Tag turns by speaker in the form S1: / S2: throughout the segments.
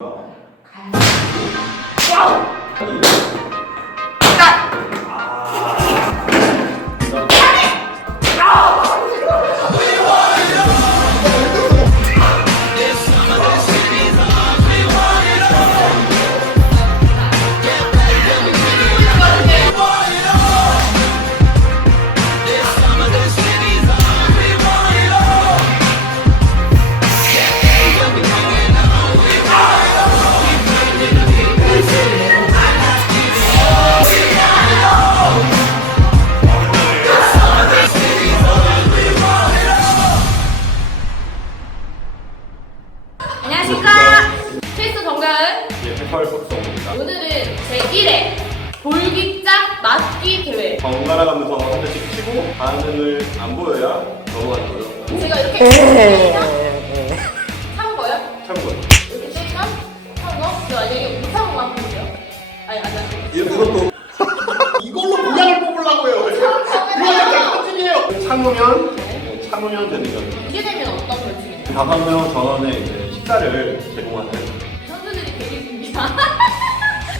S1: 가야 돼. 안녕하십니까. 트위스트 정가은.
S2: 예, 해설 박성입니다.
S1: 오늘은 제1회 볼기짝 맞기 대회.
S2: 번갈아 가면서 한 대씩 치고 반응을 안 보여야 넘어가는 거죠.
S1: 제가 이렇게 이게 되면 어떤 벌칙인가요?
S2: 다섯 명 전원의 이제 식사를 제공하는
S1: 선수들이 되겠습니다.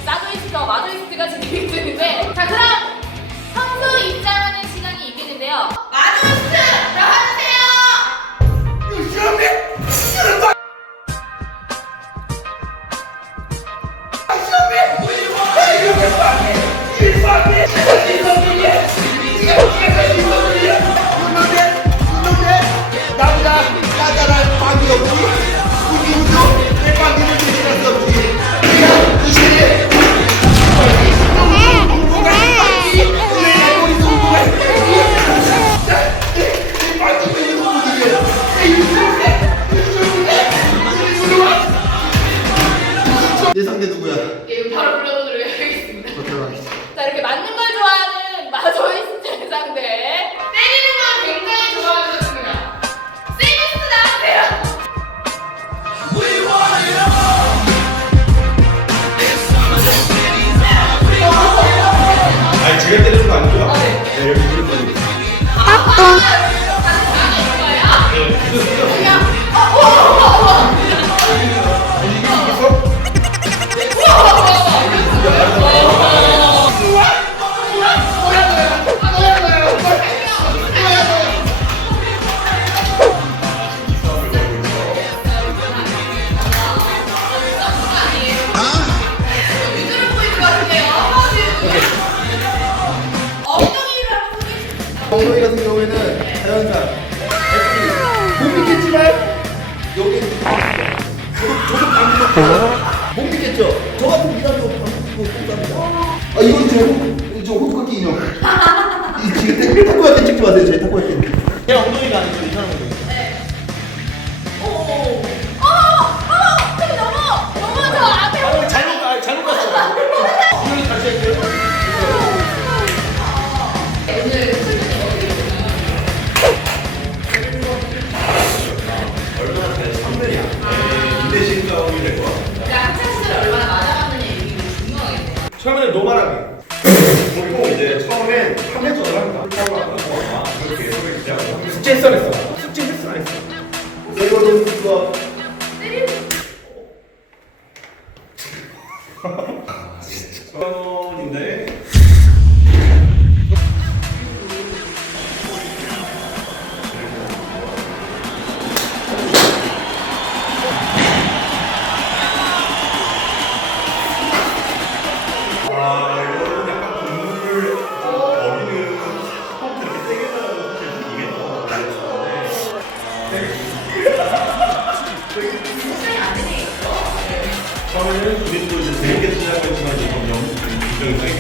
S1: 사도이스트와 마도이스트가 제 계획중인데 자 그럼 선수 입장 엉덩이
S3: 같은 경우에는 자연산 못 믿겠지만 여기 저도 방금 못 믿겠죠? 저 같은 미남도 방금 못아 이건 제, 호- 저 호두까기 인형. 이 지금 탁구할 때 찍지 마세요. 제 탁구할 때.
S4: 제 엉덩이가 아니고 처음
S2: 처음에는 우리도 이제 재밌게 시작했지만 이제 점점 굉장히 세게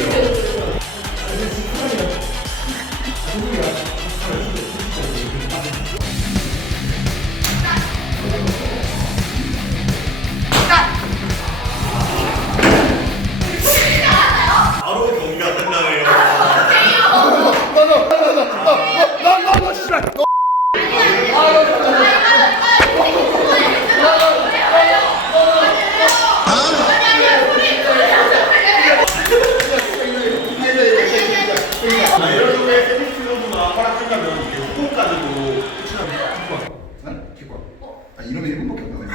S3: 아,
S2: 이러면
S5: 일본밖에 없다고요.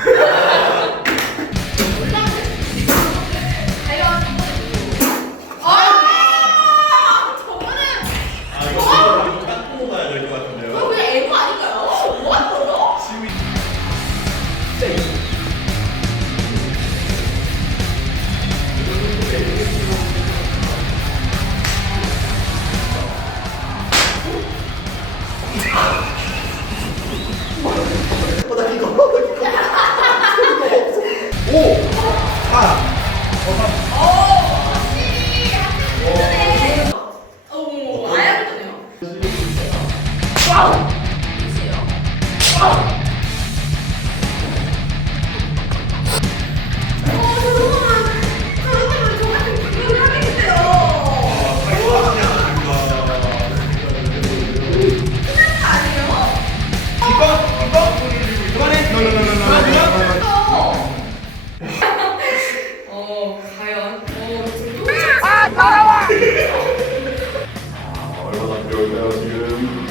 S5: 아,
S4: 얼마나 배울까요 지금?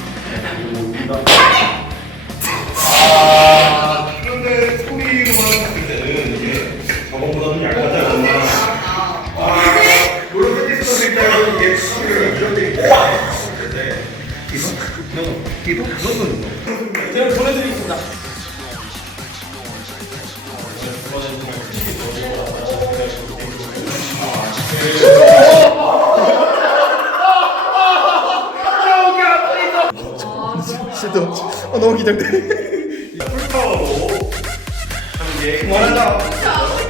S4: 기도? 기도? 그건
S1: 제가 보내드리겠습니다.
S3: 어, 너무 긴장돼.
S4: 풀파워로 하는 게
S1: 그만하자.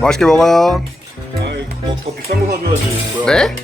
S3: 맛있게 먹어요.
S4: 아이 더, 더 비싼 거 사줘야지 뭐야
S3: 네?